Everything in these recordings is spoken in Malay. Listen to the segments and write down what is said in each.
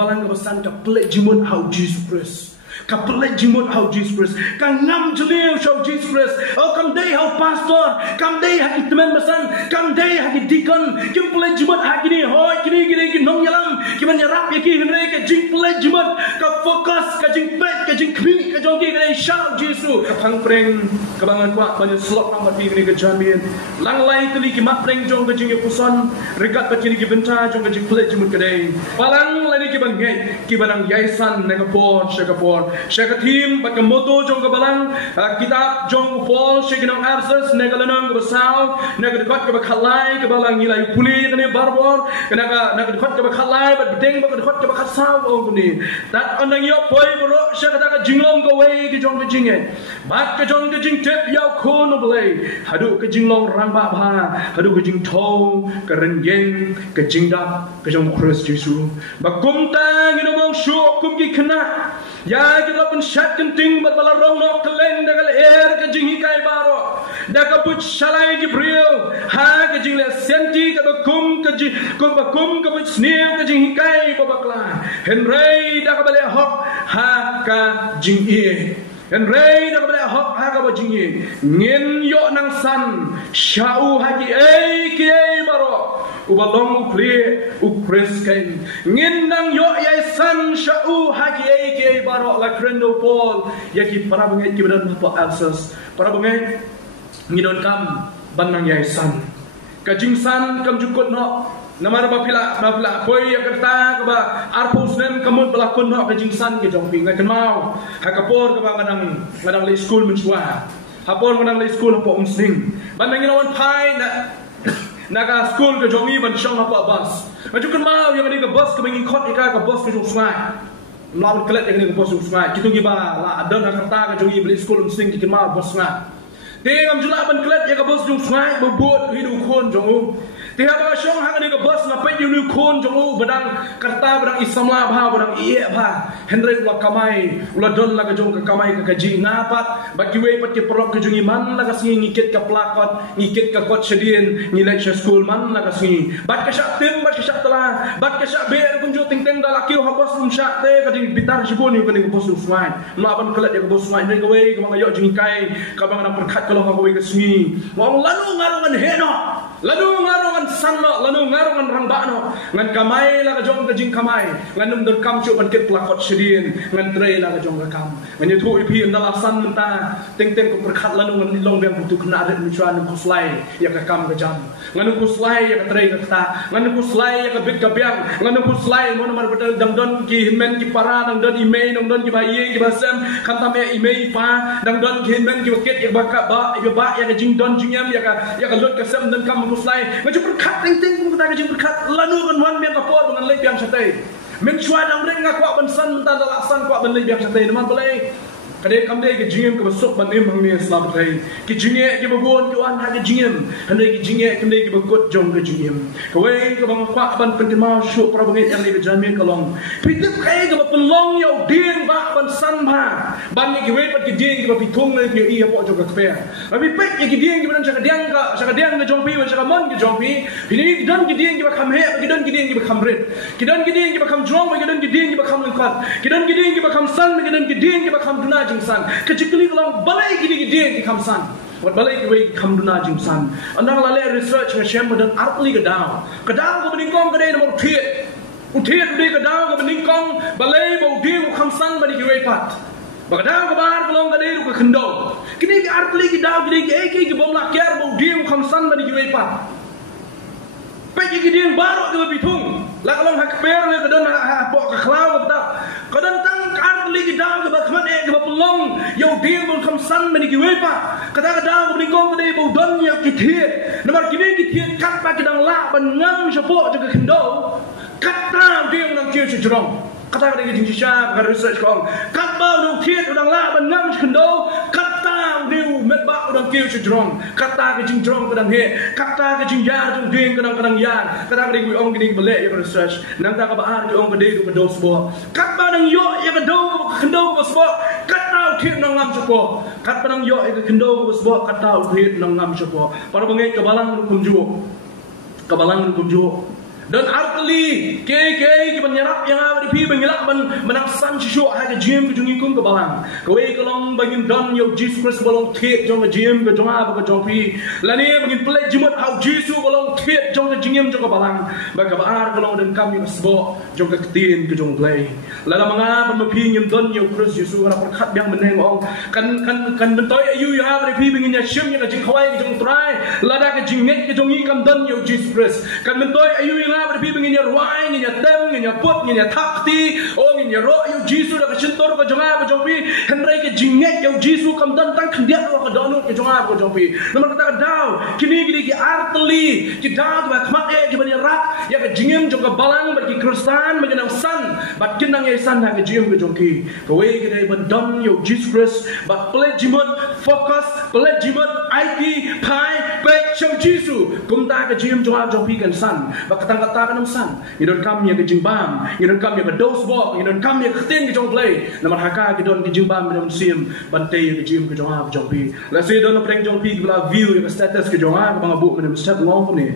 kebalang kebesan ka pelik jimut how Jesus Christ. Ka pelik jimut how Jesus Christ. Ka ngam jeliu how Jesus Christ. Oh kam day how pastor, kam day haki teman besan, kam day haki deacon, kim pelik jimut haki ni hoi kini nong yalam, kim nyarap yaki henry ka jing pelik jimut, ka fokus ka jing pet ka jing kmi ka jongki ka shout Jesus. Ka phang preng ka bangan kwa banyak slot nang mati ni ka jamin. Lang lai tuli ki mat preng jong ka jing puson, regat pa kini ki benta jong ka jing pelik jimut ka day. Palang lai ni ki bangai ki banang yaisan na ka por shakapor. Syaka team pat moto jong kabalang kitab jong fall shakinong absence negalanong kabasaw nagadikot kabakhalay kabalang nilay puli kani barbor nagadikot kabakhalay but bedeng nagadikot kabakhasaw ong kuni tat onang yo boy bro syaka ta jinglong ka way ki jong ka jinge bat ka jong ka jing tip yaw kono blay hadu ka jinglong rangba bha hadu ka jing thong ka rengen ka jingda ka jong Christ Jesus bakumta nginomong shu kum ki khana ya kita pun syat kenting bat balarong nok keleng dagal air ke jing hikai baro daga but shalai Jibril ha ke jing le senti ka bakum ke jing ko bakum ka but snew ke jing hikai babakla henry daga bale hok ha ka jing e henry daga bale hok ha ka ba jing e ngin yo nang san shau ha ki ei ki ei baro ubalong ukli ukris kain ngin nang yo yai san shau hagi eke baro la krendo pol yaki para bangai ki badan apa alsas para bangai ngidon kam banang yai san kajing san kam jukut no namar bapila boy ya kerta ba arpus nem kamut belakon no kajing san ke jongpi ngai kenmau hakapor ka ngadang le school menchwa hapor ngadang le school po umsing banang nginawan pai na naga school ke jongi ban shong apa bus maju kan mau yang ni ke bus ke mengin khot ika ke bus ke jong sungai mlawan kelet yang ni ke bus jong sungai kitu gi ba la ada na kerta ke jongi beli school msing ki mau bus sungai te ngam jula ban kelet ya ke bus jong sungai bobot hidu khon jong te ha ba shong ha ni ke bus na pe yu khon jong badang kerta badang isamla bha badang ie bha henry la kamai ula don la ke jong ke kamai ke kaji ngapat bagi we pat ke prok ke jongi man la ka singi ngikit ke plakot ngikit ke kot sedien ni lecture school man la ka singi bat ke syak tim bat ke syak tala bat ke syak ber kum jo ting ting da la kiu ha bos um syak te ka ding bitar sibon ni ke ni bos sungai ma ban kelet ya ke bos sungai ni ke we ke mang yo jongi kai ka bang na perkhat kalau ha we ke singi wong lalu ngarongan heno lalu ngarongan sanno lalu ngarongan rangbano ngan kamai la ka jong ka jing kamai ngan num dur kam chu ban ket plakot sedien ngan tre la ka jong ka kam ngan thu ipi ndala san menta ting ting ko perkhat lalu ngan long bang tu kena ret michuan ko slai ya ka kam ka jam ngan ko slai ya ka tre ka ta ngan ko slai ya ka bit ka biang ngan ko slai mon mar betal dang don ki hinmen ki para dang don email dang don ki ba ye ki ba sam kan ta me email pa dang don ki hinmen ki ket ya ba ka ba ya ka jing don jing yam ya ka lot ka sam dan kam ko slai ngan chu perkhat ting ting ko ta ka jing perkhat lalu kan wan biang ka por ngan le biang satai men chua dang reng ngak kwa ban san ta da san kwa ban le biang satai man balai kade kamde ke jingem ke besok ban em hang ni slabat hai ke jinge ke babon ke an ha ke jingem hande ke jinge kamde ke bakot jong ke jingem ke we ke bang kwa ban pentima shu pra bangai yang le jame kalong pitip kai ke pelong yau ding ba ban san ba ban ni ke we pat ke ding ke pitung le ke ia po jong ke pe abi pek ke ding ke ban chaka diang ke jong pi ban chaka mon ke jong pi ini dan ke ding ke ba kham he ke dan ke ding ke ba kham ret ke dan ke ding ke ba kham jong ke dan ke ding ke ba kham lengkat ke dan ke ding ke ba kham san ke dan ke ding ke ba kham duna san kecikli kalau balai gini di kamsan wat balai we kam duna jing san andang lale research ngasem dan artli kedang ko beningkong kede nomor thiet utiet di kedang ko beningkong balai bau di kamsan bani we pat bagdang ko bar kolong kede ko khendo kini artli kedang kini eke ki bom lakyar bau di kamsan bani we pat pe ki di baro ke bitung la kolong hak per le kedon ha po ka klaw ko kadang tang artli kedang ke bakman ke pelong yau dia mun kamsan meni kiwepa kadang-kadang beningkong kede bau don ya kithiet nomor kini kithiet kat pa kidang la ban ngam sapo jaga kendo kata dia nang kieu sejrong kata dia jing sya ka research kong kat ba nu thiet udang la ban ngam kendo kata dia met ba udang kieu sejrong kata ke jing jrong kadang he kata ke jing yar jung ding kadang yar kadang dia ong kini bele ya research nang ta ka ba ar ong kede du dos bo kat ba nang yo ya ka do kendo bo sbo kata thiet nang ngam sapo kat ba nang yo ya kendo bo sbo kata thiet nang ngam sapo para bangai kabalang kumju dan artli ke menyerap yang ada di pi bangilak menang san shu ha ke jim ke jungi kum ke balang ke we ke long bangin don yo Jesus Christ bolong thiet jong ke jim ke jong a ke jong pi lani bangin plek jimot how Jesus bolong thiet jong ke jingim jong ke balang ba ka baar ke long den kam yo sbo jong ke tin ke jong play lala manga ban pi ngim don yo Christ Jesus ra per khat yang meneng ong kan bentoy ayu ya ba pi bangin ya shim ya jing khawai ke jong trai lada ke jing net ke jong i kam don yo Jesus Christ kan bentoy ayu ya ba pi bangin ya ruai ni ya tem ni ya pot ni ya thak ti ong ni ya ro yo Jesus da ke chintor ke jong a ba jong pi henrai ke jing net yo Jesus kam don tang khandiat ro ke don ke jong a ba jong pi naman kata daw kini ki artli ki daw ba khmat e ki bani rak ya ke jingim jong ke balang ba ki Kristan ba nang san ba kinang ye san ha ke jingim ke jong ki ko we ke dai ban don yo Jesus Christ ba play jimot focus play jimot IT pai pe chong Jesus kum ta ke jingim jong a jong pi kan san ba katang kata kan san ni don kam ye ke jing bam ni don kam ye ke dos bo ni don kam ye ke tin ke jong play naman haka ke don ke jing bam don sim ban te ke jingim ke jong a jong pi la se don preng jong pi bla view ye status ke jong a ba bu men step ngong ni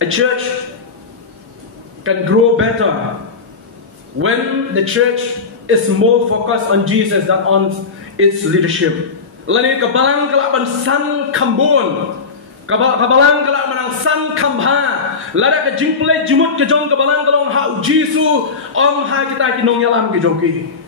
a church can grow better when the church is more focused on Jesus than on its leadership. Lani kabalang kalaban san kambon, kabalang kalaban manang san kambha. Lada ka jingple jimut ke jong kabalang kalong ha Jesus om ha kita kinong yalam ke jong ki.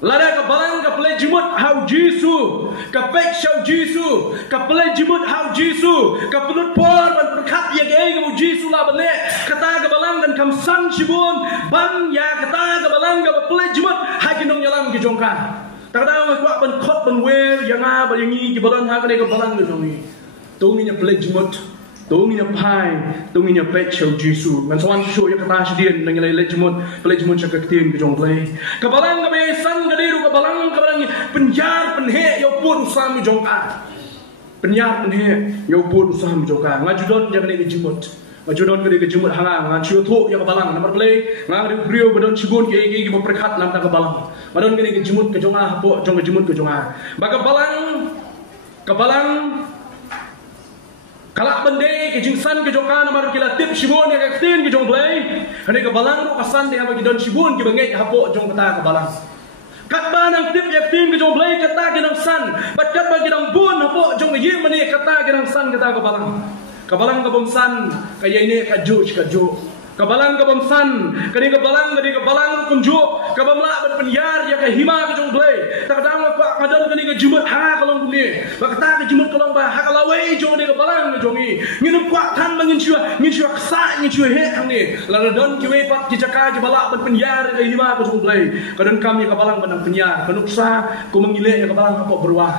Lada ka balang ka play jimut how Jesus ka pek show Jesus ka play jimut how Jesus ka pulut por ban perkat ya ge ka Jesus la bale kata ka balang dan kam san shibun ban ya kata ka balang ka play jimut ha kinong yalam ki jongka takda ma kwa ban khot ban wer yanga ba yangi ki balang ha ka ne ka balang ke jongi tungi nya play jimut tungi nya pai tungi nya pek show Jesus man swan show ya kata shidien nang le jimut play jimut cha ka tin ki jong play ka balang ka be san kabalang penjar penhe yo pun usam jongka penjar penhe yo pun usam jongka ngajudon jangan ke jimut ngajudon ke jimut hanga ngachu thu ya kabalang nomor play ngari brio badon sibun ke berkat nam ta kabalang badon ke jimut ke jonga po jong ke jimut ke jonga ba kabalang kalak bende ke jingsan ke jongka nomor kila tip sibun ya ke tin ke jong play hane kabalang ro kasan dia bagi don sibun ke benget hapo jong kata kabalang kat banang tip yak tim ke jong blai kata ke nang san bat kat bagi nang bun hapo jong ye mani kata ke nang san kata ka balang ka bomsan ka yene ka juj ka jo ka balang ka bomsan ka balang kunjo ka bamla ban penyar ya ka hima ke jong blai tak dang pa kadon ka jumut ha kalong ni ba kata ke jumut kalong ba ha kalawe jong ni ka balang ke jongi ngin kwa kan mangin chua ksa ni chua he ang ni la don ki we pat ki jaka ki bala ban penyar ka hima ke jong blai kadon kami ka balang ban penyar kanuksa ko mangile ya ka balang apa berwah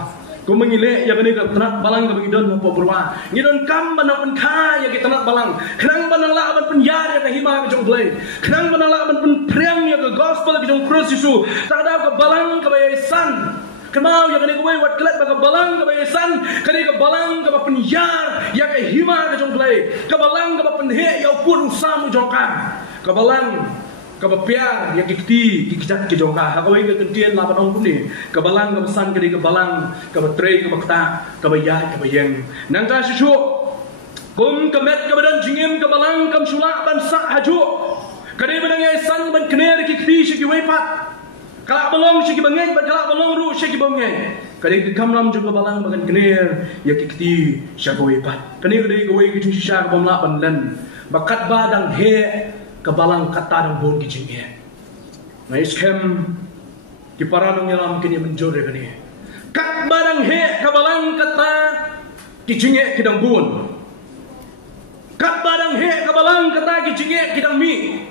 ko mangile ya bani ka tanat balang ka bangidon apa berwah ngidon kam ban pen kha ya ki tanat balang khnang ban la ban penyar ya ka hima ke jong blai khnang ban la ban pen prem ya ka gospel ke jong Kristus Yesus tak ada ka balang ka bayasan kenal ya kani kuwe wat kelat ka balang ka bayasan kani ka balang ka penyar ya ka hima ke jong blai ka balang ka penhe ya pun usam jongka ka balang ka piar ya kikti kikjat ke jongka ha kawai ka kentien la panong pun ni ka balang ka pesan kani ka balang ka tre ka bakta ka bayat ka bayeng nang ta shu kum ka met ka badan jingim ka balang kam sulak ban sa haju kani badang ai san ban kner kikti shi ki wei pat kalak balong shi ki bangai ban kalak balong ru shi ki bangai kani ka kamlam ju ka balang ban kner ya kikti sha ka wei pat kani ka wei ki sha ka bamla ban len bakat badang he kabalang kata dang bon ki jingye na iskem ki paranong yalam kini menjore kani kat badang he kabalang kata ki jingye ki dang bon kat badang he kabalang kata ki jingye ki dang mi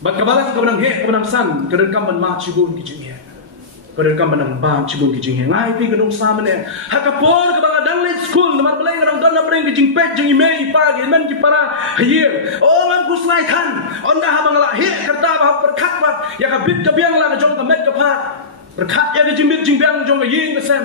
bat kabalang he kabadang san kadang kam ban ma chibun ki jingye kadang kam ban bang chibun ki jingye ngai pi kadang samane hakapor kabang dang le school naman balay kadang don na preng ki jingpet jing email pagi men ki para hier oh man kuslai than onda habang la he kerta ba perkat bat ya ka bit ka biang la ka jong ka met ka phat perkat ya ka jimbit jing biang jong ka ying ka sem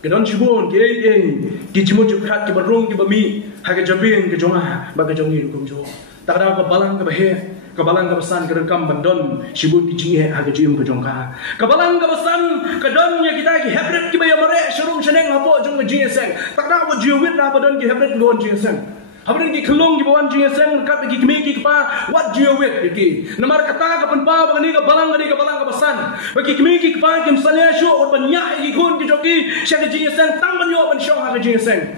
kadang chibun ki jimut ju khat ki barung ki bami ha ka jabing ka jong ba ka jong ni kum jo tak da ka balang ka ba he kabalang ka basan ka kam bandon sibut ki jinghe ha ka jim ka jong ka kabalang ka basan ka don ya kita ki hebret ki ba ya mare sharum sheneng hapo jong ka jing seng tak da wa jiwit na badon ki hebret gon jing seng Habrin ki kelong ki bawan jing seng kap ki kemi ki pa what do you with ki. Namar kata ka pan pa bagani ka balang ka basan. Bagi kemi ki pa kim salya sho ban nya ki kun ki joki sya ki jing seng tang ban yo ban shong ha ki jing seng.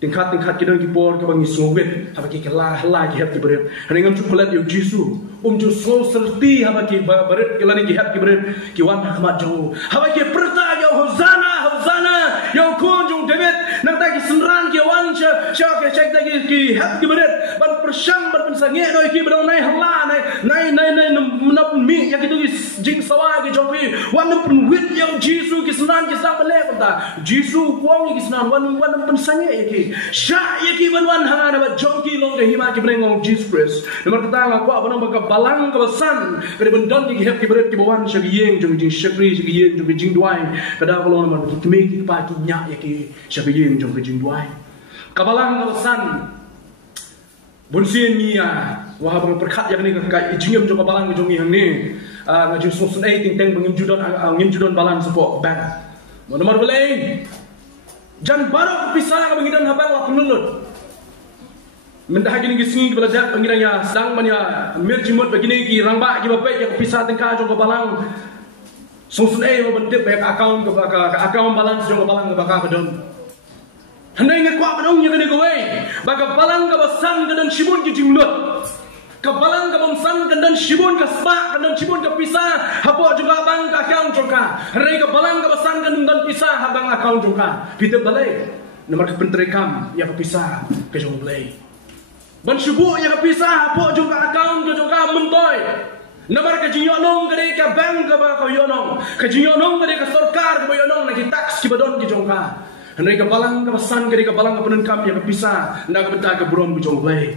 Tingkat ki dong ki por ka bangi sowet haba ki la ki hab ki beret. Haningam chu kholat yo Jisu. Ju so serti haba ki beret ki lani ki hab ki beret ki wan khmat jo. Haba ki perta yo Hosana yo kun jo David nang ta ki senran ki wan cha ke cek ta ki hab ki beret ban persyam ban sange no ki bro nai hala nai nap mi ya ki tu jing sawa ki joki wan pun wit yo Jisu ki senran ki sang bale ta Jisu kuang ki senran wan pun sange ya ki sya ya ki ban wan hanga na joki long ke hima ki brengong Jesus Christ nomor kata nga kwa banang baka balang ka basan kadi bendon ki hep ki beret ki bawan sya ki yeng jong jing shakri sya ki yeng jong jing duai kada ko long man ki tme ki pa ki nya ya ki sya ki yeng jong jing duai kabalang ka basan bunsin nia wah bang perkhat ya ni ka jingem jong kabalang jong hang ni nga ju sun ai ting teng bangim judon balan support back nomor belai jan barok pisah ka bangidan habang la penulut mendah gini gising belajar pengiran ya sedang mania merjimut begini ki rangba ki bapak yang pisah tengka jong balang sungsun mo bendep baik akaun ke akaun balance jong balang ke baka kedon handai nge kwa badong nya gani gowe baka balang ke basan kedan shibun ki jinglut ke balang ke bamsan kedan shibun ke spa kedan shibun ke pisah hapo juga bang ke akaun jongka handai ke balang ke basan kedan pisah habang akaun jongka pite balai nomor ke penterekam ya ke pisah ke jong balai ban sibuk yang pisah apa juga akaun ke juga mentoy namar ke jinyonong ke ka bank ke ba ko yonong ke jinyonong ke ka sarkar ke yonong na ki tax ki badon ki jongka hanai ka balang ka basan ke ka balang ka penenkam yang pisah na ka benta ke brom ki jonglai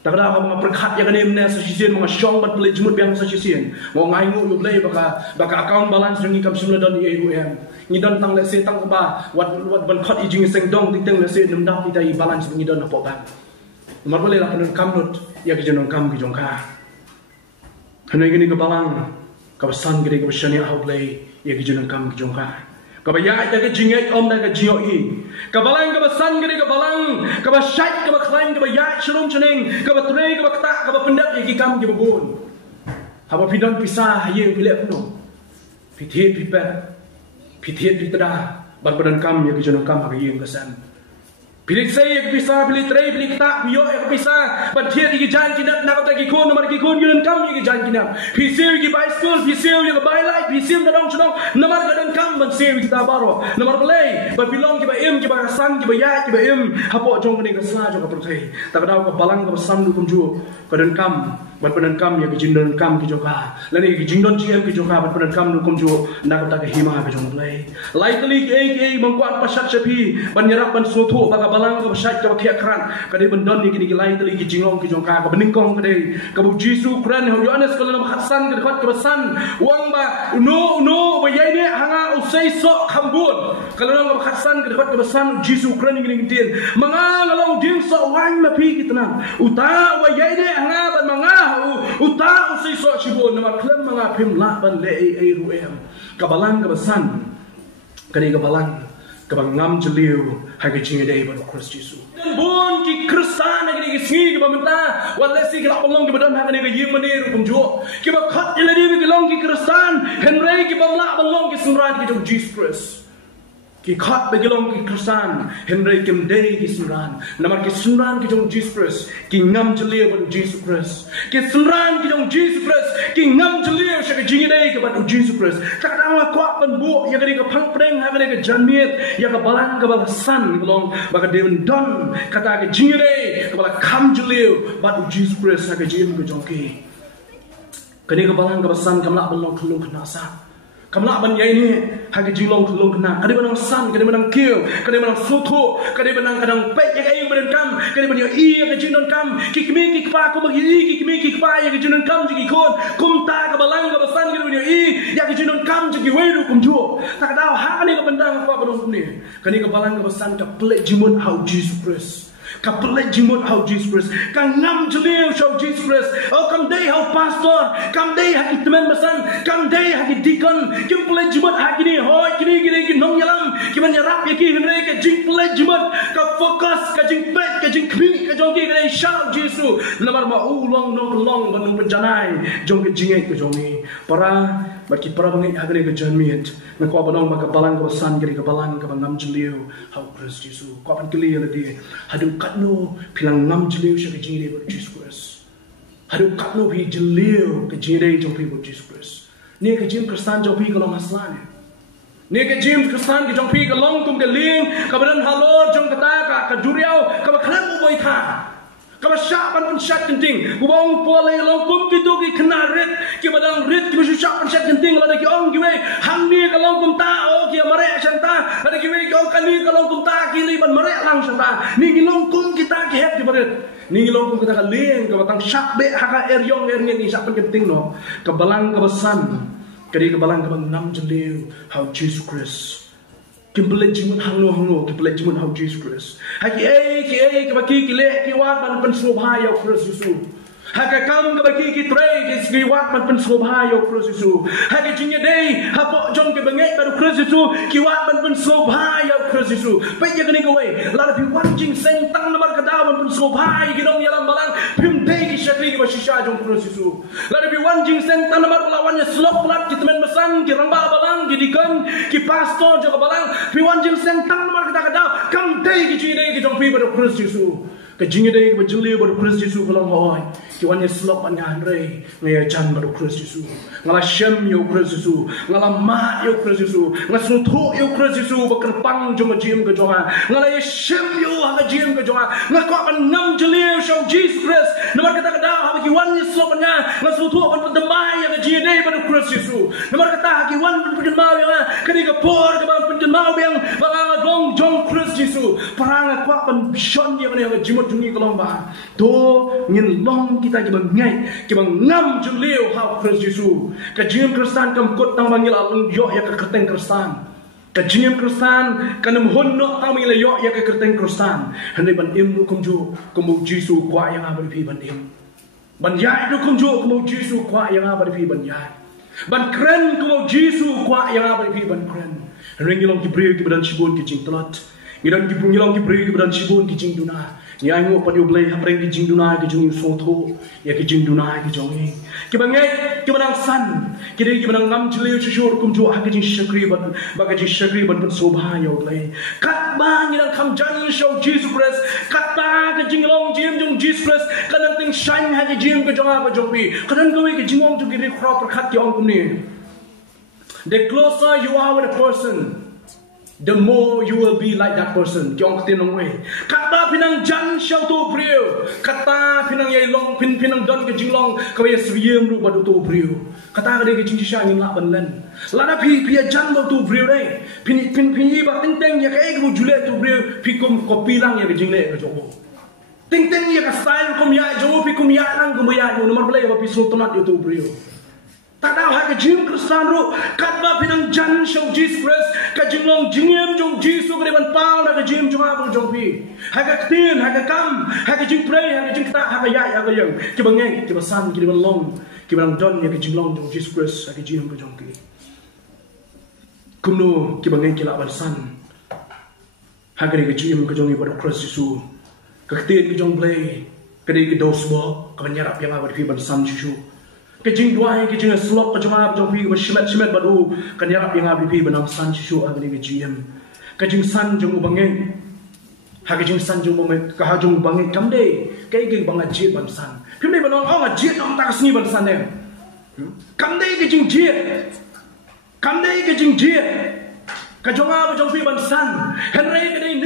takda ka mga perkhat yang ne mna sa sisien mga syong bat beli jemut biang sa sisien mo ngai ngu yo blai baka account balance jong ikam simla don AUM ni don tang le se tang ba wat ban khat i jing seng dong ting teng le se num dang ti dai balance ni don na po bang nomor boleh lah penun kamnut ya kejenon kam ki jongka hanai gini ke balang ka basan gede ke basani outlay ya kejenon kam ki jongka ka baya ta ke jingai om na ka jioi ka balang ka basan gede ke balang ka basyat ka baklaim ka baya shrum cheneng ka batrei ka bakta ka bapendak ya ki kam ki babun haba pidon pisah ye pilek penuh pithet pitra badan kam ya kejenon kam ha ye kesan Pilik saya yang pisah, pilik tray, pilik tak, biok yang pisah. Bantiat yang jalan kinap, nak kata kikun, nomor kikun, yunan kam yang jalan kinap. Pisil yang by school, pisil yang by light, pisil yang dong, nomor kadang kam, bansil kita baru. Nomor pelai, berpilong kita im, kita rasan, kita yat, kita im. Hapok jong kini keslah jong kepercayai. Tak kadang kebalang kebesan dukum ju, kadang kam. Berpenan kam yang kijindan kam kijoka, lani kijindan GM kijoka berpenan kam dukum ju, nak kata kehima kijong pelai. Lightly ke mengkuat pasat sepi, banyarap ban soto, baga balang ke pasat ke bakia keran, kadai bendon ni kini lightly kijingong kijongka, ke beningkong kadai, ke bu Jisu keran, Yohanes kalau nama khatsan ke dekat kebesan, uang ba no bayai ni hanga usai sok kambun, kalau nama khatsan ke dekat kebesan Jisu keran ini ngin, mengalau ding sok wan mapi kita uta bayai ni hanga ban manga uta usai sok shibun nama klem mga pimla ban le ruem kabalang kabasan kani kabalang kabangam jeliu hagi jingedai ban Christ Yesus bon ki kristan kani ki singi ki pamenta walasi ki lapolong ki badan hagi ki yim mani rukum jo ki ba khat iladi ki long ki kristan henry ki pamla balong ki sunran ki Jesus Christ ki khat begilong ki kristan henry kim dei ki sunran namar ki sunran ki jong Jesus Christ ki ngam jeliu ban Jesus Christ ki sunran ki jong Jesus Christ ki ngam jeliu sha ki jingedai ki ban Jesus Christ takdang kwa ban bu ya ki phang preng ha ki janmiet ya ka balang ka balasan belong baka deun don kata ki jingedai ka bala kham jeliu ban Jesus Christ ha ki jim ki jong ki kani ka balang ka basan kamla belong khulung khna sa kamla ban yai ni hagi jilong khulung kena kadi banang san kadi banang kiu kadi banang soto kadi banang kadang pek ya kai badan kam kadi banang i ka jinon kam kikmi kikpa ko bagi i kikmi kikpa ya ka jinon kam jigi kon kum ta ka balang ka basan kadi banang i ya ka jinon kam jigi weru kum ju tak tahu ha ni ka bandang apa badong ni kani ka balang ka basan ka plek jimun how Jesus Christ ka pelet jimut hau Jesus Christ, ka ngam jeliu shau Jesus Christ. Oh kam day hau pastor, kam day haki teman besan, kam day haki deacon, kim pelet jimut haki ni hoi kini nong yalam, kim nyarap yaki henry ka jing pelet jimut, ka fokus ka jing pet ka jing kmi ka jongki ka shau Jesus. Lamar ma ulong nong long banung penjanai jong ka jingai ka jongi. Para bagi para bangit hagani ka janmiet, na ko banong makabalang ka san gari ka balang ka ngam jeliu hau Christ Jesus. Ko pan kili ala di hadung katno pilang ngam jeliu sha ka jingai ba Jesus Christ. Hadung katno pi jeliu ka jingai jong pi ba Jesus Christ. Ni ka jim Kristan jong pi ka long haslane. Ni ka jim Kristan ka jong pi ka long kum ka ling ka badan halor jong ka ta ka juriau ka ba khalam mo boy tha. Kama syapan pun syak kenting, kubang polai long kum kitu ki kena rit, ki badang rit ki syapan syak kenting, lada ki ong kiwe hang ni ka long kum ta o ki marek santa, lada ki we ki ong kali ka long kum ta ki li ban marek lang santa, ni ki long kum kita ki het ki baret, ni ki long kum kita ka leng ka batang syak be haka eryong ni syapan kenting no, ka balang ka basan, kadi ka balang ka bang nam jeliu how Jesus Christ. Kimpelet jimun hangno kimpelet jimun hau Jesus Christ. Haki kabaki kile kiwat man pensubha ya Christ Yesus. Haka kam kabaki ki trei ki kiwat man pensubha ya Christ Yesus. Haki jinya dei hapo jong ke bengai baru Christ Yesus kiwat man pensubha ya Christ Yesus. Pai ya kini kowe la pi wan jing seng tang namar kada man pensubha ki dong yalam balang pim dei ki syakri ki basisha jong Christ Yesus. La pi wan jing seng tang namar lawan ya slok plat ki temen besang ki ramba balang ki dikon ki pastor jo balang pi wan jing seng tang namar kada kam dei ki jing dei ki jong pi baru Christ Yesus. Ka jing dei ki bajeli baru Christ Yesus balang hoy. Ki wan ya slok an andre ngaya jan baru Christ Yesus. Ngala shem yo Christ Yesus, ngala ma yo Christ Yesus, ngasutho yo Christ Yesus bakerpang jo majim ka jonga. Ngala ya shem yo ha jim ka jonga. Ngako an nam jeli shau Jesus Christ. Namar kata kada ha ki wan ya slok an ngasutho ban demai ya jing dei baru Christ Yesus. Namar kata ha ki wan ban mau ya kadi ka por ka ban mau yang bang dong jong Christ Yesus. Parang ko ban bishon ya ne jimot jungi kolong ba. Do ngin long kita ki bang ngai ki bang ngam jeliu ha Christ Yesus. Ka jim Kristan kam kot tang bangil alung yo ya ka kerteng Kristan. Ka jim Kristan kanam honno tang bangil yo ya ka kerteng Kristan. Hande ban im nu kum ju kum Jesu kwa yang abri pi ban im. Ban yai nu kum ju kum Jesu kwa yang abri pi ban yai. Ban kren kum Jesu kwa yang abri pi ban kren. Ringilong ki bri ki badan sibun ki jing telat. Ngidan ki bungilong ki bri ki badan sibun ki jing duna. Ni ayo pa dio blay hapreng ki jing duna ki jing sotho ya ki jing duna ki jongi. Ki bangai ki banang san ki dei ki banang ngam jeliu chur kum ju ha ki jing shakri ban ba ki jing shakri ban sobha yo blay. Kat ba ni dang kham jan show Jesus Christ kat ta ki jing long jim jong Jesus Christ kan ting shine ha ki jing ko jonga ko jongpi kan ko ki jing ong ju ki ri khro par khat ki ong kum ni. The closer you are with a person, the more you will be like that person. Kyong tin nong way. Kata pinang jan shau tu priu. Kata pinang yai long pinang don ke jinglong kawai sriem ru badu tu priu. Kata kade ke jing sha ngin la ban len. Lana pi jan ba tu priu dei. Pin ba ting teng ya kai ku jule tu priu pi kum kopi lang ya ke jingle ke jobo. Ting teng ya ka style kum ya jobo pi kum ya lang kum ya no nomor bela ya pi sultanat yo tu priu. Tadaw ha ka jim Kristan ru katba pinang jan show Jesus Christ ka jinglong jingem jong Jesus ka ban pau na ka jim jong abul jong pi ha ka tin ha ka kam ha ka jing pray ha ka jing ta ha ka ya ha ka yang ki bangeng ki basan ki ban long ki ban don ya ka jinglong jong Jesus Christ ha ka jim ka jong ki kumno ki bangeng ki la ban san ha ka ri ka jim ka jong i ban Christ Jesus ka tin ki jong play ka ri ki dos bo ka nyarap yang abad ki ban san Jesus. Kejing dua yang kejing slop kejumah jauh pi bersemet baru kan yarap yang abri pi benang san sisu agni kejim kejing san jung bangeng ha kejing san jung moment ka jung bangeng kamde kai geng bang ajit ban san pimde banong ong ajit ong tak sni ban san ne kamde kejing jit kajunga jong pi ban san henry kadai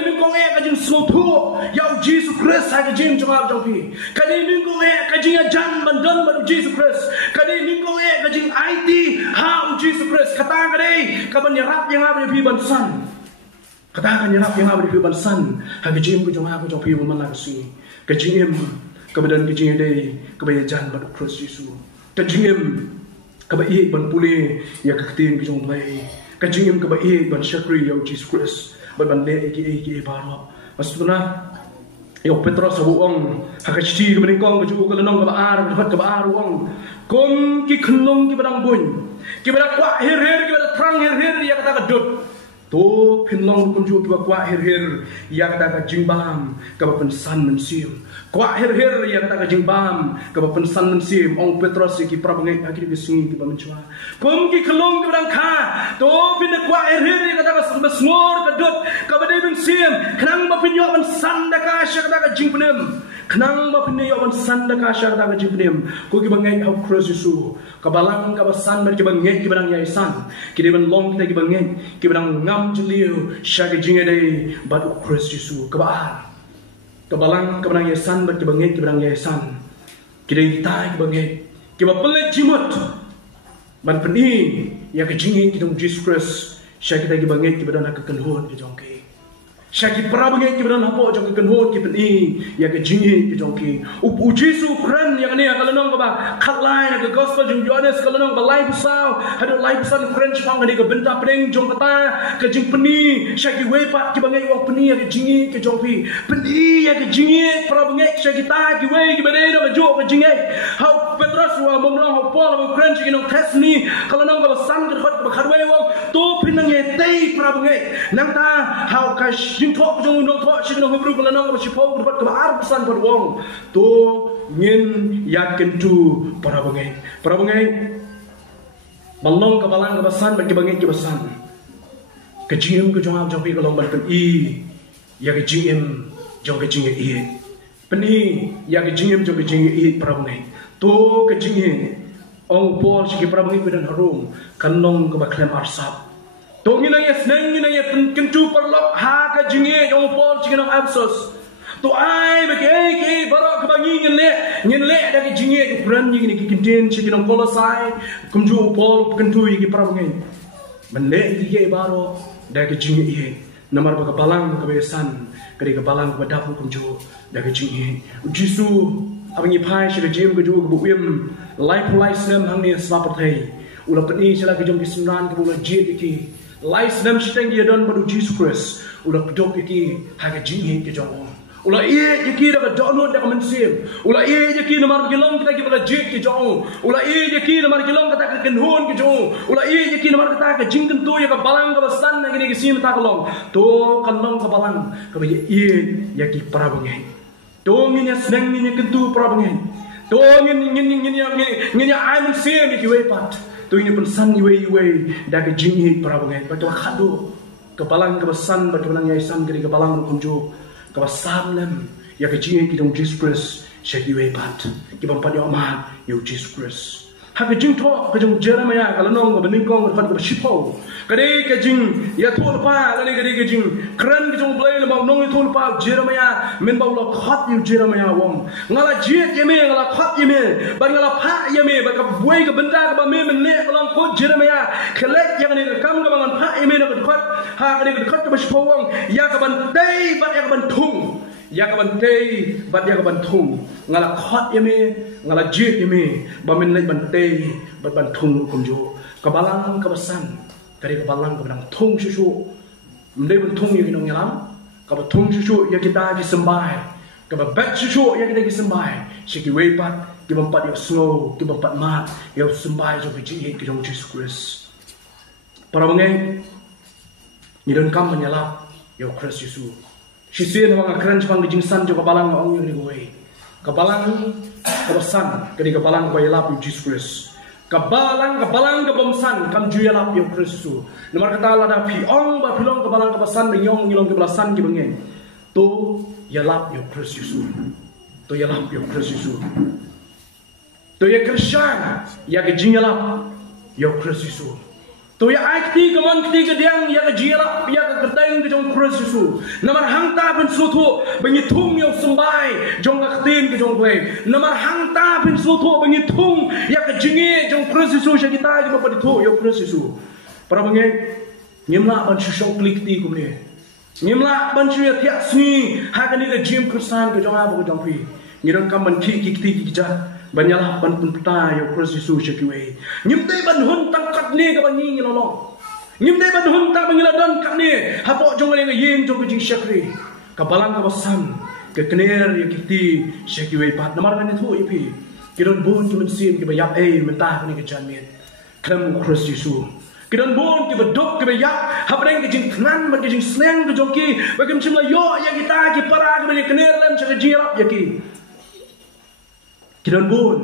nungkong he kajing slotu yau Jesus Christ ha kajing junga jong pi kadai nungkong he kajing jan bandon ban Jesus Christ kadai nungkong he kajing IT ha Jesus Christ kata kadai kaban yarap yang abri pi ban san katakan yarap yang abri pi ban san ha kajing junga jong pi man la kasi kajing kabadan kajing dei kabaya jan ban Christ Jesus kajing kabai ban pule ya kaktin jong play kajing kabai ban shakri yau Jesus Christ ban le ki baro Maksudnya yo Petros sabuong hakachi kebeningkong keju kelenong kebaar kebaar wong kom ki khenong ki badang bun ki badak kwa her ki badak trang her ya kata kedut to pinlong kunju ki kwa her ya kata jingbam ka pensan mensim kwa her ya kata jingbam ka pensan mensim ong Petros ki prabangai akir ki singi ki bamenchwa kom ki khenong ki badang kha to pin kwa her ya kata besmor kedut ka badai mensim khnang ba pinyo pensan daka sya kata jingpenem kenang ba pinyo pensan daka sya kata jingpenem ko ki bangai au cross Yesu ka balang ka basan ber ki bangai ki badang yaisan ki de ban long kita ki bangai ki badang ngam jeliu sya ki jingede ba cross Yesu ka baar ka balang ka badang yaisan ber ki bangai ki badang yaisan ki de tai ki bangai ki ba pelet jimut ban peni ya ki jingi ki dong Jesus Christ sya kita ki bangai ki badang ka kenhon ki jong ki Syaki prabangai ki beran hapo jong kenhon ki peni ya ke jingi ki jong ki upu Jesu pran ya ne kalanong ka ba khatlai ke gospel jong Yohanes kalanong ba live sao hadu live san French pang ni ke benta preng jong kata ke jing peni syaki we pat ki bangai wong peni ya ke jingi ki jong pi peni ya ke jingi prabangai syaki ta ki we ki bade do jo ke jingi how Petros wa momrong how Paul wa French ki no test ni kalanong ba san ke khot ba kharwe wong to pinang ye tei prabangai nang ta how ka Tok jong nong tok sing nong hebru kala nong si pau dapat ke ar pesan pada wong to ngin yakin tu para bangai balong ke balang ke basan bagi bangai ke basan ke jingim ke jong jong pi kalong ban i ya ke jingim jong ke jingim i peni ya ke jingim jong ke jingim i para bangai to ke jingim ong Paul si para bangai bedan harum kanong ke baklem arsap Tong ina yes nang ina ye kentu perlok ha ka jinge jong Paul chikenong absos to ai be ke barok ka bangi ngin le da ke jinge ke pran ni ki kinten chikenong Kolosai kumju Paul kentu yi ki prabangai menle ye baro da ke jinge ye namar ba ka balang ka besan ka ka balang ka dapu kumju da ke jinge jisu abangi pai shi jim ka ju ka buim life nem hang ni swapathai ula peni sila ke jong ki simran ka bula je ki Lais nam siteng dia don badu Jesus Christ ula pedok iki haga jingi ke jong ula ie iki da donot da mensim ula ie iki namar gilong kita ki bala jik ke jong ula ie iki namar gilong kita ka kenhon ke jong ula ie iki namar kita ka jingken tu ya ka balang ka basan na gini ke sim ta kalong to kanong ka balang ka ba ie ya ki prabangai to ngin ya sneng ngin kentu prabangai to ngin ya ai mensim ki we pat tu ini pensan iwe dah ke jingi prabangai batu khadu kebalang kebesan batu balang yaisan kiri kebalang kunju kebasan lem ya ke jingi ki dong Jesus Christ syaki iwe pat ki bampat yo ma yo Jesus Christ ha ke jing tho ke jong Jeremiah kalanong ke beningkong ke pat ke sipo kade ke jing ya thol pa kade ke jing kran ke jong blai le mau nong thol pa Jeremiah men bau lo khat yo Jeremiah wong ngala jiet yeme ngala khat yeme ban ngala pha yeme ba ka buai ke benda ke ba me men le kalong ko Jeremiah khelek yang ni kam ke bangan pha yeme no ke khat ha kade ke khat ke sipo wong ya ke ban dei ba ya ke ban thung ya ka ban tei bat ya ka ban thung ngala khat yeme ngala jiet yeme ba men le ban tei bat ban thung kum jo ka balang ka basan kare ka balang ka bang thung shu mde ban thung yi nong yalam ka ba thung shu ya kita ki sembai ka ba bat shu ya kita ki sembai shi ki we pat ki bam pat yo snow ki bam pat ma yo sembai jo ki ji ki jong Jesus Christ para bangai ni don kam menyalap yo Christ Yesu Sisi na mga kran pang jingsan jo kabalang maong yung ligoy. Kabalang kabasan kadi kabalang bayalap yung Jesus Christ. Kabalang kabamsan kam juyalap yung Kristo. Namar kata lada piong ba pilong kabalang kabasan yung ngilong kebalasan kibangin. To yalap yung Kristo. To yalap yung Kristo. To ya Krisyan ya kejingalap yung Kristo. To ya akti kaman kti kediang ya kejilap ya keteng ke jong Kristo. Namar hangta pen sutu bengitung yo sembai jong aktin ke jong play. Namar hangta pen sutu bengitung ya kejingi jong Kristo sya kita ke bapa ditu yo Kristo. Para bangai nyemla ban syong klik ti kumne. Nyemla ban syu ya sni hakani ke jim kursan ke jong apa ke jong pi. Ngirong kam ban ki ti kijat banyalah ban pun peta yo Kristo sya kiwe. Nyemte ban hun tangkat ni ke ban ngi lolong. Nyemte ban hun ta bangiladon kat ni hapo jong le yin jong ke jing syakri. kabalang kabasan kekener ya kiti syaki wepat namar kan itu ipi kidon bon ki mensim ki bayap mentah ni ke janmit krem Kristus Yesus kidon bon ki bedok ki bayap habreng ki jing knan ma ki jing sleng ki joki bagam chimla yo ya kita ki para ki kener lem syaki jirap ya ki kidon bon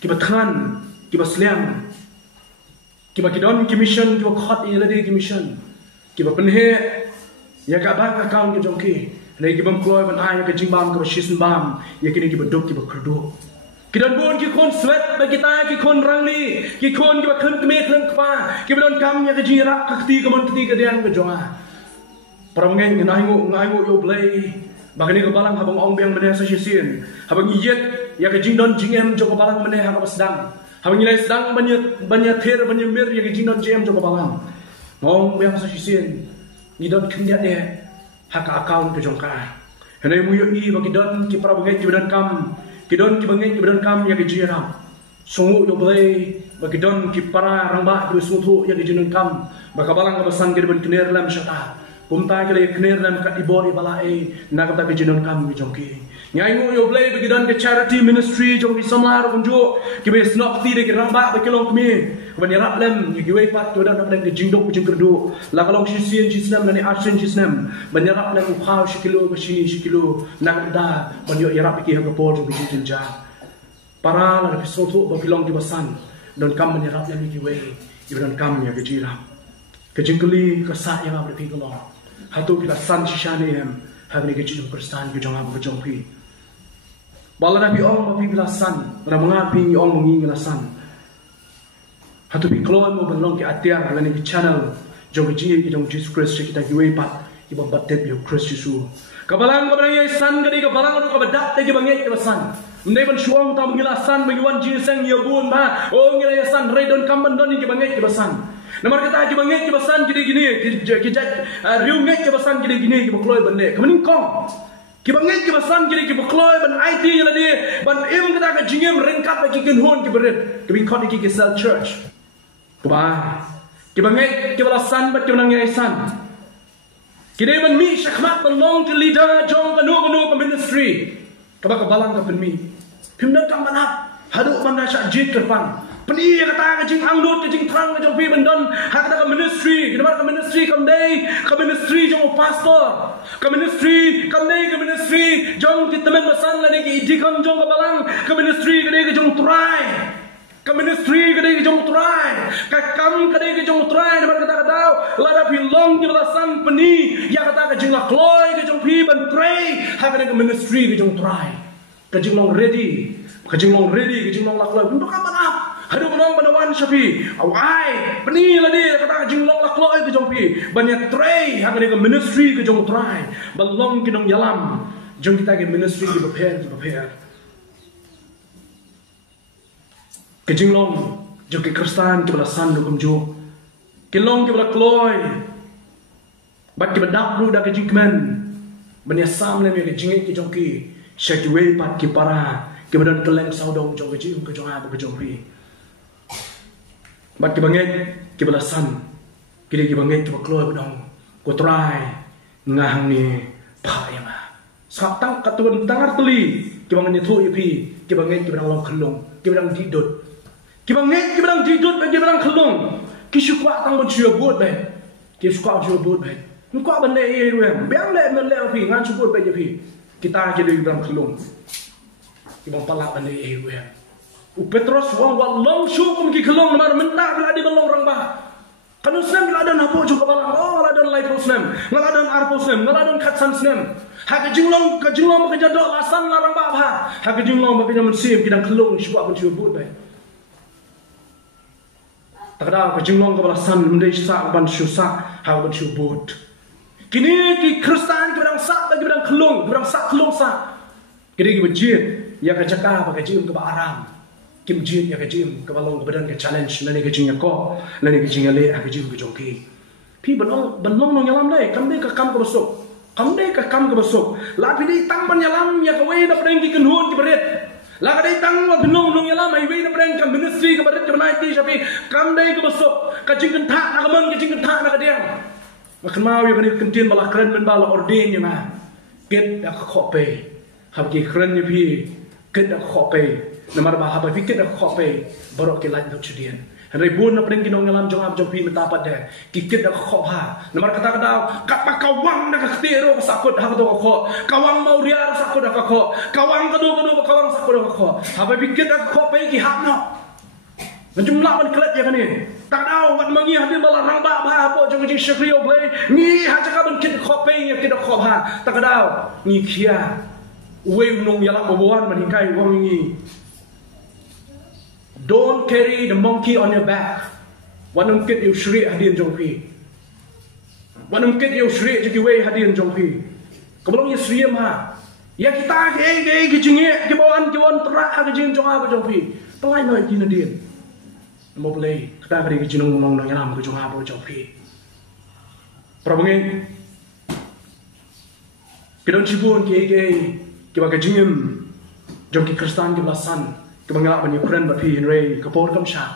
ki batkan ki basleng ki bakidon ki mission ki khot ila di ki mission ki penhe ya ka ba ka kaun ki joki lagi ki bam kloy ban ai ka jingbam ka shisn bam ya kini ki badok ki bakrdo kidan bon ki kon sweat ba kita ki kon rangli ki kon ki ba khun kme khun kpa ki badon kam ya ka jira ka kti ka mon kti ka diang ka jonga paramngen ngai ngo yo play bagani ka balang habang ong beng mene sa shisin habang iyet ya ka jingdon jingem jo ka balang mene ha ka sedang habang ilai sedang banya ther banya mir ya ka jingdon jem jo ka balang ngong beng sa shisin ngidon khnya de haka account ke jongka henai muyo i bagi don ki para bangai ki badan kam ki don ki bangai ki badan kam ya ke jiram sungu yo blai bagi don ki para rangba ki sutu ya ke jinon kam baka balang ka basang ki ban kner lam shata kumta ki le kner lam ka ibori bala na ka ta ke jinon kam ki jongki nyai mu yo blai bagi don ke charity ministry jong ki samlar kunjo ki be snok ti de ki rangba ba ki long kmi ban yarap lem ki wei pat to dan dan ke jingdok jing kerdu la kalong sisien sisnam dan arsen sisnam ban yarap lem khaw shikilo ba shini shikilo nak da ban yo yarap ki ha ko por bi jinja para la ke soto ba kilong ki basan don kam ban yarap lem ki wei ki don kam ya ke jira ke jingkli ka sa ya ba ki ko hatu ki la san shishane hem ha ni ke jing kristan ki jong ba jong pi bala na bi ong ba pi la san ra manga pi ong ngi la san hatu bi klon mo balong ki atiar la ni channel jong ji ki jong Jesus Christ kita ki wei pat ki ba batep yo Christ Yesu kabalang kabalang san gadi kabalang ru ka badat te ki bangai ki basan ndai ban shuang ta mengila san mengiwan ji sang ya bun ba oh ngira ya san redon kamban don ki bangai ki basan namar kata ki bangai ki basan gini gini ki riu ngai ki basan gini gini ki bakloi bande kamaning kong ki bangai ki basan gini ki bakloi ban IT la di ban im kata ka jingem rengkat ba ki genhon ki beret ki bin khot ki sel church Kuba, kita bangai kita balasan bat kita menangnya san. Kita ban mi syakmat belong ke leader jong kanu ke ministry. Kaba kabalang ka penmi. Pimna kam banap hadu man syak jit kerpang. Peni kata ka jing anglut ka jing trang ka jong pi bendon hak ka ministry. Kita ka ministry kam dei ka ministry jong pastor. Ka ministry kam dei ka ministry jong kita men basan la ni ki idikon jong kabalang ka ministry ka dei ka jong try. Ka ministry ka dei jong try ka kam ka dei jong try namar kata tau lada pilong ki balasan peni ya kata ka jing kloy ka jong pi ban pray ha ka ministry ka jong try ka jing long ready ka jing long lakloy untuk apa nak hadu long banawan syafi awai peni ladi kata ka jing long lakloy ka jong pi ban ya tray ha ka ministry ka jong try balong ki nong yalam jong kita ke ministry ki prepare Kejinglong jo ke kristan ke balasan do kumjo kelong ke balakloy bat ke badak ru da ke jingmen menyasam le me ke jingi ke jongki shaki we pat ke para ke badan keleng saudong jong ke jing ke jonga ke jongpi bat ke banget ke balasan ke banget ke bakloy badong ko try ngahang ni pa ya ma sak tang katun tangar tuli ke banget thu ipi ke banget ke badang long kelong ke badang didot Kibangai kibang jidut bagi kibang kelong. Kisukwa tang berjua buat baik. Kisukwa berjua buat baik. Nukwa benda ini ruem. Biang le men le api ngan subut baik api. Kita jadi kibang kelong. Kibang palak benda ini ruem. Petros wang walong syukum ki kelong namar mentak bila di belong rang bah. Kanu snem bila ada napo juga balang. Oh ada life snem. Ngal ada arpo snem. Ngal ada katsan snem. Hak jinglong bekerja dok lasan larang bah bah. Hak jinglong bekerja mensim kidang kelong syukwa berjua buat baik. Takda ka jinglong ka balasan mendai sa ban syusa ha ban syubut kini ki kristan ki berang sa bagi berang kelong sa kini ki bejit ya ka jaka ba ka jim ka ba aram kim jit ya ka jim ka balong ka badan ka challenge lani ka jing ko lani ka jing le ha ka jim ka jongki pi balong nong yalam dai kam dai ka kam ka basuk la pi dai tang ban yalam ya ka we na preng ki kenhun ki beret la kadai tang wa binong nong yala mai wei na brand kam ministry ka badet ka naiti sapi kam dai ka basok ka jing kan thak na ka man ka jing kan thak na ka dia makan mau ya kan kentin bala keren men bala ordain ya ma kết đã khó bề hàm kỳ khẩn như phi kết đã khó bề nằm mà hàm phi kết đã khó bề bảo độ cái lạnh đâu chú điên hari buồn nó bên kia nông ngalam jong am jong phi mata pada ki kết đã khó ha nằm mà kata kata kapak kawang nak ketiro sakut hang tu khó kawang mau ria sakut dah khó kawang kadu kawang sakut dah khó hàm phi kết đã khó bề ki hap no jumlah man kelat ya kan ni tak tahu wat mangi hadir melarang ba apa jong jing syakriyo play ni ha cakap ban kit khope ya kit khop ha tak tahu ni kia we nong yalak bawan man hingkai wang ni don't carry the monkey on your back wanam kit you shri hadir jong pi wanam kit you shri jiki we hadir jong pi kebolong ya sriem ha ya kita ke jinge ke bawan terak ke jing jong apa jong pi pelai noi ki nadin một lệ ta phải đi cái chuyện nông nông làm cái chỗ nào chỗ phi, problem cái đó chỉ buồn cái cái chuyện trong cái Kristen cái basan cái bangga ban Ukraine bat phi Henry cái port kam sha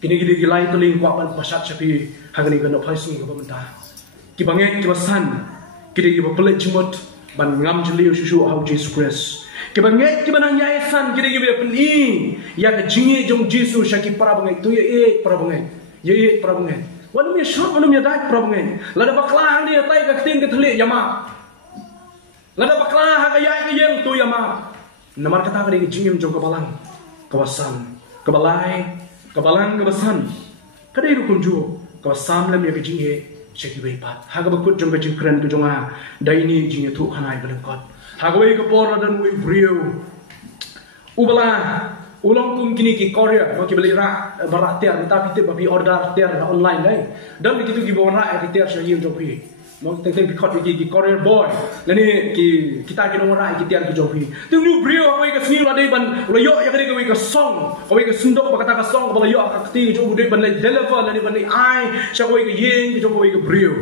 cái này cái lai to ling kwa ban pasat cha phi hang ni kan opai sing cái banta cái bangga cái basan cái cái pelaj jumot ban ngam jeliu susu how Jesus Christ cái bangai cái banang yayasan kita kita pening ya ke jingi jong Jesus syaki para bangai tu ye para bangai wanum ya shot wanum ya dak para bangai lada baklah dia tai ka tin ka thli yama lada baklah ha ka yai ka yeng tu yama namar kata ka ke jingim jong kabalang kawasan kabalai kabalang kawasan kadai ru kunju kawasam lam ya ke jingi syaki bai pat ha ka bakut jong ka jingkran ka jonga dai ni jingi thu khanai balengkot hagway ke pora dan we brio ubala ulang kum kini ki Korea maki beli ra barat tiar minta kita babi order tiar online dai dan begitu ki bawa ra ki tiar syahim jopi mau teng pikot ki Korea boy lani ki kita ki nomor ra ki tiar ki jopi tu new brio hagway ke sini la dai ban loyo ya kini ke song hagway ke sundok bakata ka song bala yo ka ti jo budai ban deliver lani ban ai syahway ke yeng ki jopi ke brio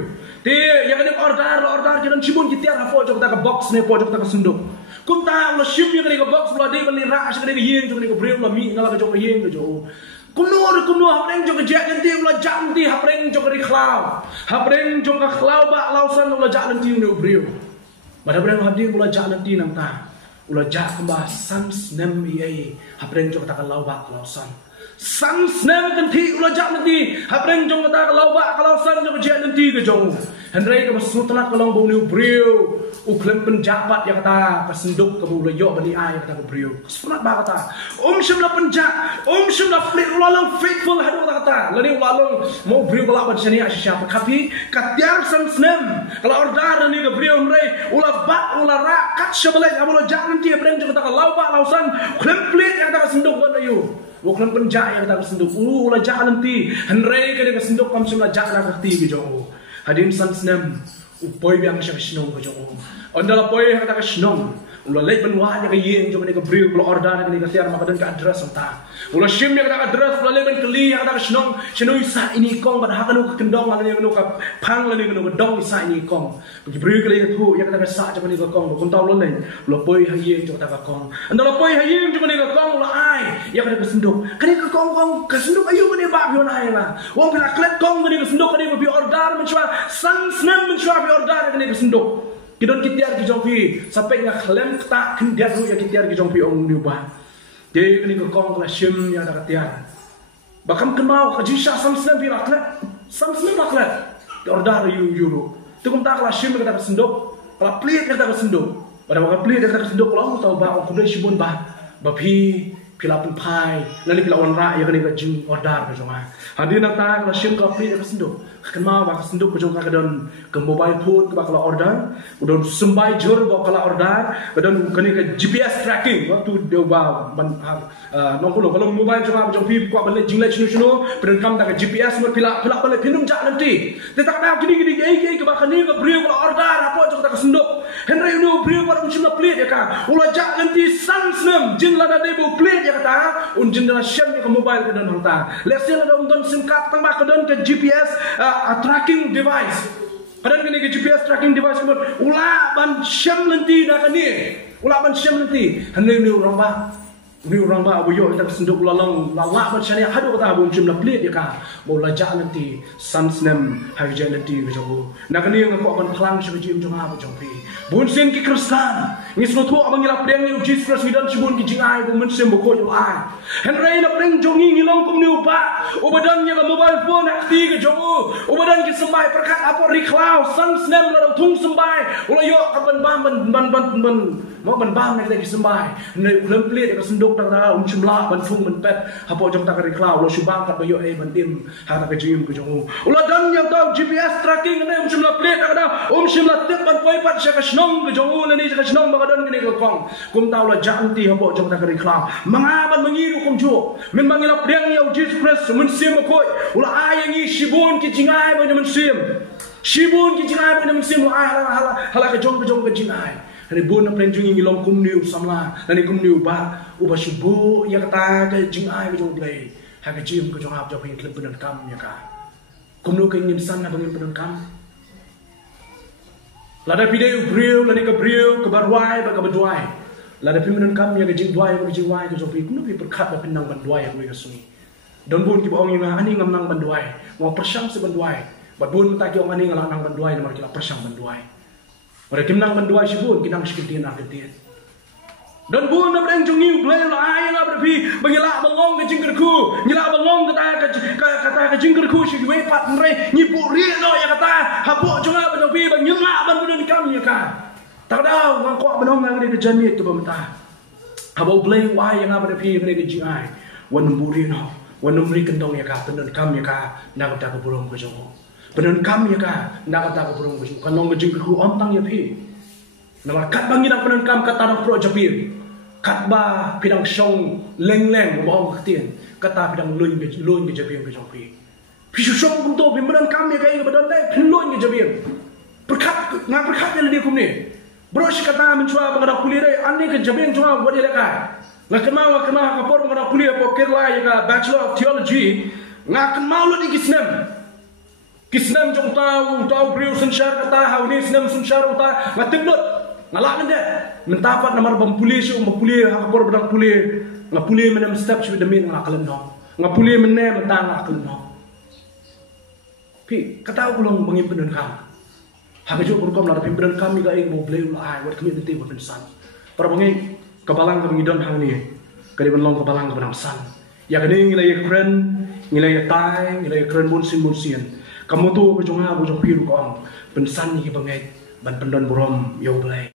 dia yang ada order jangan cibun kita apa jok tak box ni apa jok tak sunduk kunta ulah ship yang ada box ulah dia beli ras yang ada yeng jok ada beri ulah mi ngala jok yeng jok kuno hapreng jok jak nanti ulah jak nanti hapreng jok dari cloud hapreng jok cloud ba lausan ulah jak nanti ni beri pada hapreng hadir ulah jak nanti nang ta ulah jak kembah sans nem ye hapreng jok tak lau ba lausan sans nem kanti ulah jak nanti hapreng jok tak lau ba lausan jok jak nanti ke jong Henry ke masutlah kalau bau new brio, uklen penjabat yang kata kesenduk ke bau leyo beli air kata ke brio. Kesunat bah kata, semula penjak, semula flit ulalong faithful hadu kata. Lalu ulalong mau brio kelak pada sini siapa? Tapi katiar sang kalau order ni ke brio Henry ulah bat ulah rakat sebelah kamu lejak nanti apa yang kata kalau bah lausan uklen flit yang kata kesenduk kan ayu. Uklen penjak yang kata kesenduk, ulah jak nanti Henry ke kesenduk kamu semula jak nak kerti ke jauh. Hadim sansnem upoi biang siya sinong ko jong ondala poi hata ka sinong ulah lek benwa nya ka yeng jong ne ka bril ulah order ne ka tiar makadan ka address anta ulah shim nya ka address ulah lek ben kli hata ka sinong isa ini kong pada hakanu ka kendong ala ne ka phang la ne ka dong isa ini kong ki bril ka le thu ya ka sa jong ne ka kong kun taw lo ne ulah poi ha yeng jong ta ka kong ondala poi ha yeng jong ne ka kong ulah ai ya ka senduk ka ne ka kong ka senduk ayu ne ba bi ona ai la wong pila klet kong ne ka senduk ka ne bi order menchwa sansnem menchwa bi order ka ne ka senduk Kidon kitiar ki jongpi sampai nga klem tak kendiar lu ya kitiar ki jongpi ong niuba. Jadi ni ko kong la shim ya da kitiar. Bakam kenau ka jisha samsem bi raklet. Samsem raklet. Order yu euro. Tu kum tak la shim ka sendok. Kala plit ka sendok. Pada bakal plit ka sendok lo tau ba ong kudai shibun ba. Ba pi pila pun pai lali pila on ra ya ka ni ka jing order ka jonga. Hadi na ta la shim ka plit ka sendok. Kenal bak senduk kejong kadon ke mobile phone ke bakal order udon sembai jur bakal order kadon kani ke GPS tracking waktu dia ba ban nong kalau mobile jong jong pi kwa bale jingla chinu pen kam ta ke GPS mo pila bale pinum jak nanti te tak da gini ke bakal ni ke brio kalau order apa jong ta ke senduk Henry no brio pada uncimna plate ya ka ulah jak nanti sansnem jin la da debo plate ya kata jin da sham ke mobile kadon hangta let's say la don sim card tang ba kadon ke GPS tracking device. Kadang kini ke GPS tracking device kemudian ulah ban syam nanti dah kini. Ulah ban syam nanti. Hendak ni orang bah Ni orang ba abu yo tak senduk lalang lala macam ni hadu kata abu macam la plate ya ka mau lajak nanti sunsnem haja nanti ke jogo nak ni ngako akan pelang sebiji macam apa jompi bun sen ki kristan ni snotu abang ila preng ni Jesus Christ widan sibun ki jingai bu mensem bu ko yo ai henry na preng jongi ngilong kum ni upa ubadan nya ka mobile phone akti ke jogo ubadan ki sembai perkat apa riklau sunsnem la thung sembai ulah yo ka ban mau ban bam ni ki sembai ni ulam plate ka senduk tak dah cemla ban fung ban pet hapo jom tak riklau lo subang kat bayo ban tim ha tak jim ke jogo ulah dan yang tahu GPS tracking ni cemla plate tak dah cemla tip ban poi pat sya ka snong ke jogo ni sya ka snong bagadan ni ke kong kum tahu la janti hapo jom tak riklau mangaban mengiru kum jo men mangila priang ya Jesus Christ men sim ko ulah ayangi shibun ki jingai ban men sim shibun ki jingai ban men sim hala ka jom ke jingai Hari bun na plenjung ngilong kumniu samla nani kumniu ba uba shubu ya kata ke jingai ke jong play ha ke jim ke jong ap jo pin klip benan kam ya ka kumnu ke ngin san na bangin benan kam lada pide briu lani ke briu ke barwai ba ke badwai lada pin benan kam ya ke jing dwai ke jing wai ke jong pin kumnu pi perkat ba pin nang bandwai ke ke sungi don bun ki ba ong nga ani ngam nang bandwai mo persang se bandwai ba bun ta ki ong ani ngalang nang bandwai na mar ki la persang bandwai Pada kimnang menduai sibun kinang sekitin nak ketin. Dan bun na breng jungiu blay la ay la berpi bangila balong ke jingkerku, ngila balong kata ke jingkerku si we pat nre nyipu ri no ya kata hapo junga berpi bangila ban bun kam ya ka. Tak dah ngko benong nang ke janit tu bamta. Hapo blay wai yang berpi ne ke jingai. Wan buri no, wan mri kendong ya ka pendon kam ya ka nak ta ke burung ke jongo. Benar kami ya ka nak kata ke burung busu kanong ngejing ku ontang ya pi nama kat bangi nak benar kam kata nak pro japir kat ba pidang song leng bohong ketien kata pidang lun ke japir ke jopi pisu song kum to benar kami ya ka ke badan dai lun ke japir perkat dia kum ni bro si kata mencua bangada kuliah ane ke japir cuma buat dia ka ngakemau kapor bangada kuliah pokirla ya ka Bachelor of Theology ngakemau lu di Kisnem jong tahu beriu sensyar kata hau ni kisnem sensyar uta ngatimlut ngalak nende mentapat namar bampuli su bampuli hakapor bedang puli ngapuli menem step su demin ngakalen no ngapuli menem mentang ngakalen no pi kata aku long bangin kam hakajo kurkom lar pimpenan kami ga ing mo bleu la ai wat kami tenti wat pensan para bangi kabalang kami don hang ni kadi long kabalang benang san ya kadi ngilai kren ngilai tai ngilai kren bunsin kamu tu berjumpa berjumpa piru kau, pensan ni kebangai, ban pendon burom, yo belai.